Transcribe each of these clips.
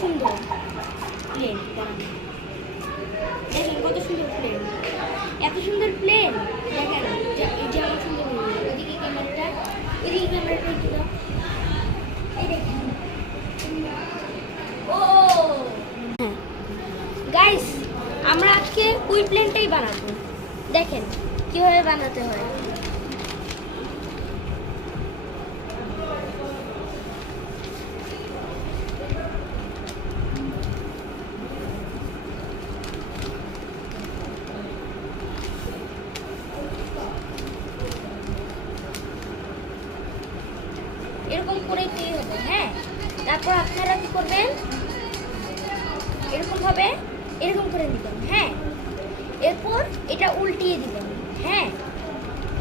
সুন্দর প্লেন, দেখেন কত সুন্দর প্লেন, এত সুন্দর প্লেন। দেখেন এই যে আমার সুন্দর ওইদিকে ক্যামেরাটা, ওইদিকে ক্যামেরাটা একটু দাও। এই দেখেন ও হ্যাঁ গাইস, আমরা আজকে ওই প্লেনটাই বানাবো। দেখেন কিভাবে বানাতে হয়। এরকম করে দিয়ে হবে, হ্যাঁ। তারপর আপনারা কি করবেন, এরকম ভাবে এরকম করে দিবেন, হ্যাঁ। এরপর এটা উল্টিয়ে দিবেন, হ্যাঁ।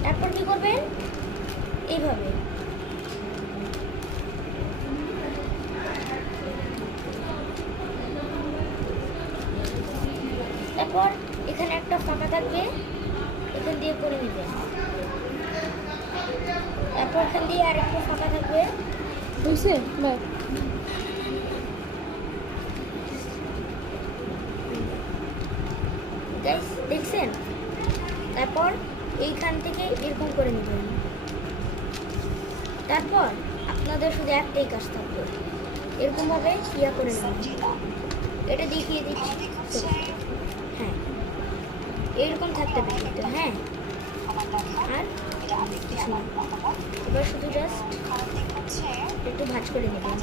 তারপর কি করবেন, এইভাবে তারপর এখানে একটা ফাঁকা থাকবে, এখান দিয়ে করে নেবেন। তারপর এখান দিয়ে আরেকটা ফাঁকা থাকবে, বুঝছে বাই। গাইস দেখছেন। তারপর এইখান থেকে এরকম করে নেবেন। তারপর আপনাদের শুধু একটাই কাজ থাকবে, এরকম ভাবে ইয়া করে নেবেন। এটা দেখিয়ে দিচ্ছি, হ্যাঁ এরকম থাকতে পারে, হ্যাঁ। আর কিছু না, এবার শুধু জাস্ট একটু ভাঁজ করে নেবেন।